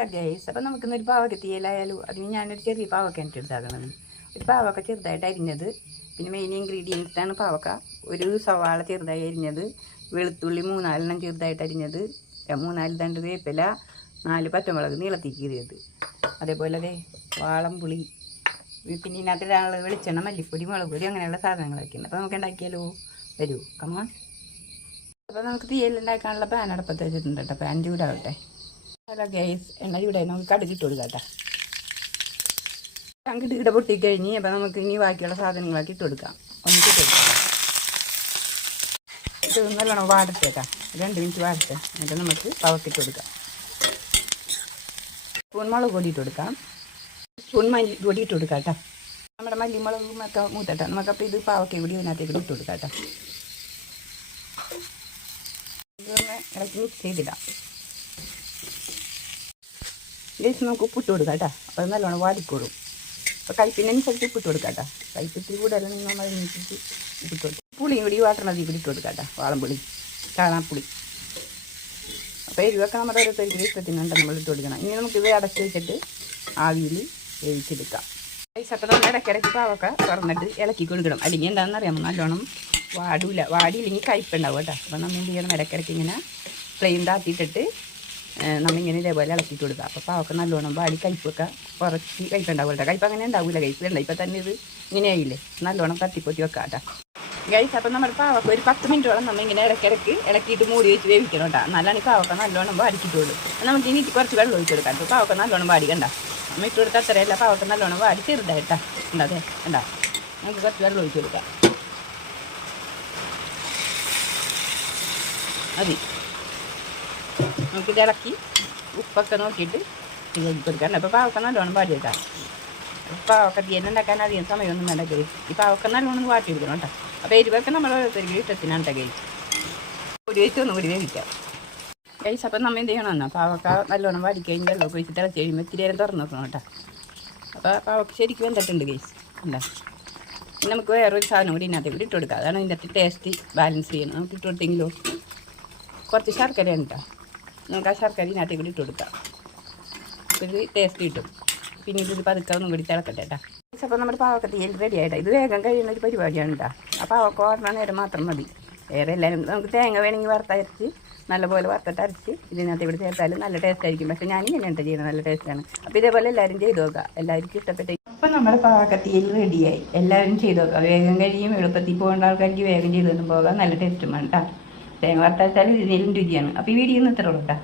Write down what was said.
Hello guys, അപ്പം നമുക്കിന്നൊരു പാവക്ക തീയലായാലും അതിന് ഞാനൊരു ചെറിയ പാവക്ക എനിക്ക് എടുത്താക്കണം. ഒരു പാവക്ക ചെറുതായിട്ട് അരിഞ്ഞത്, പിന്നെ മെയിൻ ഇൻഗ്രീഡിയൻസാണ് പാവക്ക. ഒരു സവാള ചെറുതായി അരിഞ്ഞത്, വെളുത്തുള്ളി 3-4 ചെറുതായിട്ട് അരിഞ്ഞത്, 3-4 തണ്ട് വേപ്പില, 4 പച്ചമുളക് നീളത്തിൽ കീറിയത്, അതേപോലെ അതെ വാളംപുളി, പിന്നെ ഇതിനകത്ത് വെളിച്ചെണ്ണ, മല്ലിപ്പൊടി, മുളക് പൊടി അങ്ങനെയുള്ള സാധനങ്ങളൊക്കെ ഉണ്ട്. അപ്പോൾ നമുക്ക് ഉണ്ടാക്കിയാലോ? വരൂ കമാ. അപ്പോൾ നമുക്ക് തീയലുണ്ടാക്കാനുള്ള പാൻ അടുപ്പത്ത് വെച്ചിട്ടുണ്ട് കേട്ടോ. പാൻ ചൂടാവട്ടെ. ഹലോ ഗൈസ്, എണ്ണ ചൂടായി നമുക്ക് കടുകിട്ട് കൊടുക്കാം കേട്ടോ. കടുക് ഇവിടെ പൊട്ടിക്കഴിഞ്ഞ് അപ്പോൾ നമുക്ക് ഇനി ബാക്കിയുള്ള സാധനങ്ങളൊക്കെ ഇട്ട് കൊടുക്കാം. ഒന്നിട്ട് കൊടുക്കാം. ഇത് നല്ലോണം വാടത്തേക്കാം. 2 മിനിറ്റ് വാടത്തെ. എന്നിട്ട് നമുക്ക് പാവക്കിട്ട് കൊടുക്കാം. സ്പൂൺ മുളക് പൊടി ഇട്ട് കൊടുക്കാം. സ്പൂൺ മല്ലി പൊടി ഇട്ട് കൊടുക്കാം കേട്ടോ. നമ്മുടെ മല്ലിമുളകും ഒക്കെ മൂത്തട്ടെ. നമുക്കപ്പോൾ ഇത് പാവക്ക കൂടി ഇതിനകത്തേക്ക് ഇട്ട് കൊടുക്കാം കേട്ടോ. ഇതൊന്ന് ഇളക്കി മിക്സ് ചെയ്തിടാം. ഗൈസ്, നമുക്ക് ഉപ്പിട്ട് കൊടുക്കാം കേട്ടോ. അപ്പോൾ നല്ലോണം വാടിക്കോളും. അപ്പോൾ കയ്പിനനുസരിച്ച് ഉപ്പിട്ട് കൊടുക്കാം കേട്ടോ. കയ്പിട്ട് കൂടുതലും നമ്മൾ അതിനനുസരിച്ച് ഉപ്പിട്ട് കൊടുക്കും. പുളിയും കൂടി വാട്ടണതിൽ കൂടി ഇട്ട് കൊടുക്കാം കേട്ടോ. വാളംപുളി, ചാണാപ്പുളി. അപ്പോൾ എരിവൊക്കെ നമ്മുടെ ഓരോരുത്തർക്ക് ഇഷ്ടത്തിനുണ്ട് നമ്മൾ ഇട്ട് കൊടുക്കണം. ഇനി നമുക്കിത് അടച്ച് വെച്ചിട്ട് ആവിയിൽ വേവിച്ചെടുക്കാം. ഗൈസ്, അപ്പോൾ നമ്മൾ ഇടയ്ക്കിടയ്ക്ക് പാവക്ക തുറന്നിട്ട് ഇളക്കി കൊടുക്കണം. അല്ലെങ്കിൽ എന്താണെന്ന് അറിയാമോ, നല്ലോണം വാടില്ല. വാടിയില്ലെങ്കിൽ കയ്പുണ്ടാവും കേട്ടോ. അപ്പോൾ നമ്മൾ എന്ത് ചെയ്യണം, ഇടയ്ക്കിടയ്ക്ക് ഇങ്ങനെ ഫ്ലെയിം താത്തിയിട്ടിട്ട് നമ്മളിങ്ങനെ ഇതേപോലെ ഇളക്കിയിട്ട് കൊടുക്കുക. അപ്പോൾ പാവക്ക നല്ലോണം വാടി കയ്പ്പൊക്കെ കുറച്ച് കയ്പുണ്ടാവും കേട്ടോ. കയ്പ് അങ്ങനെ ഉണ്ടാവില്ല. കയ്പ് വേണ്ട. ഇപ്പം തന്നെ ഇത് ഇങ്ങനെയായില്ലേ, നല്ലോണം തട്ടിപ്പൊത്തി വെക്കാം കേട്ടോ. ഗൈസ്, അപ്പം നമ്മുടെ പാവക്ക ഒരു 10 മിനിറ്റോളം നമ്മളിങ്ങനെ ഇടയ്ക്കിടയ്ക്ക് ഇളക്കിയിട്ട് മൂടി വെച്ച് വേവിക്കണം കേട്ടോ. നല്ലോണം ഈ പാവക്ക നല്ലോണം വാടിക്കിട്ടുള്ളൂ. നമുക്ക് ഇനി കുറച്ച് വെള്ളം ഒഴിച്ച് കൊടുക്കാം. അപ്പോൾ പാവക്ക നല്ലോണം വാടി കണ്ട. നമ്മൾ ഇട്ട് കൊടുത്ത അത്രയല്ല, പാവക്ക നല്ലോണം വാടി ചെറുതായിട്ടാ ഉണ്ടാ. അതെ കണ്ടാ, നമുക്ക് കുറച്ച് വെള്ളം ഒഴിച്ച് കൊടുക്കാം. മതി. നമുക്കിത് ഇളക്കി ഉപ്പൊക്കെ നോക്കിയിട്ട് ഇത് കൊടുക്കാം. അപ്പോൾ പാവക്ക നല്ലോണം പാടിയിട്ടാ. പാവക്ക തീയൽ ഉണ്ടാക്കാൻ അധികം സമയമൊന്നും വേണ്ട ഗൈസ്. ഈ പാവക്ക നല്ലോണം വാട്ടിയെടുക്കണം കേട്ടോ. അപ്പോൾ എരിവൊക്കെ നമ്മൾ ഓരോരുത്തർക്ക് ഇഷ്ടത്തിനാണ് കേട്ടോ ഗൈസ്. പൊടി വെച്ച് ഒന്നും കൂടി വേവിക്കാം ഗൈസ്. അപ്പം നമ്മൾ എന്ത് ചെയ്യണമെന്നാ, പാവക്ക നല്ലോണം വാടിക്കഴിഞ്ഞ് വെള്ളമൊക്കെ ഒഴിച്ചിട്ട് ഇളച്ച് കഴിയുമ്പോൾ ഇത്തിരി നേരം തുറന്ന് നോക്കണം കേട്ടോ. അപ്പോൾ പാവക്ക ശരിക്കും വെന്തിട്ടുണ്ട് ഗൈസ്. അല്ല, ഇനി നമുക്ക് വേറൊരു സാധനം കൂടി ഇതിനകത്ത് കൂടി ഇട്ട് കൊടുക്കാം. അതാണ് ഇതിൻ്റെ ടേസ്റ്റ് ബാലൻസ് ചെയ്യുന്നത്. നമുക്ക് ഇട്ട് കൊടുത്തെങ്കിലോ കുറച്ച് ശർക്കരയാണ് കേട്ടോ. നമുക്ക് ആ ശർക്കര ഇതിനകത്ത് കൂടി ഇട്ട് കൊടുക്കാം. ഒരു ടേസ്റ്റ് കിട്ടും. പിന്നെ ഇത് പതുക്കെ ഒന്നും കൂടി തിളക്കട്ടെ കേട്ടോ. അപ്പോൾ നമ്മുടെ പാവക്ക തീയൽ റെഡി ആയിട്ടാ. ഇത് വേഗം കഴിയുന്ന ഒരു പരിപാടിയാണ് കേട്ടോ. ആ പാവക്ക ഓർമ്മ നേരം മാത്രം മതി. വേറെ എല്ലാവരും നമുക്ക് തേങ്ങ വേണമെങ്കിൽ വറുത്തരച്ച് നല്ലപോലെ വറുത്തിട്ട് അരച്ച് ഇതിനകത്ത് ഇവിടെ ചേർത്താലും നല്ല ടേസ്റ്റ് ആയിരിക്കും. പക്ഷേ ഞാനിങ്ങനെ എന്താ ചെയ്യുന്നത്, നല്ല ടേസ്റ്റാണ്. അപ്പോൾ ഇതേപോലെ എല്ലാവരും ചെയ്ത് നോക്കുക. എല്ലാവർക്കും ഇഷ്ടപ്പെട്ട. അപ്പം നമ്മുടെ പാവക്ക തീയൽ റെഡിയായി. എല്ലാവരും ചെയ്ത് നോക്കുക. വേഗം കഴിയും. എളുപ്പത്തിൽ പോകേണ്ട ആൾക്കാർക്ക് വേഗം ചെയ്തൊന്നും പോകാം. നല്ല ടേസ്റ്റുമാണ് കേട്ടോ. തേങ്ങ വറുത്തരച്ചാലും ഇതിനും രുചിയാണ്. അപ്പോൾ ഈ വീഡിയോ ഇന്ന് ഇത്ര ഉള്ളൂ കേട്ടോ.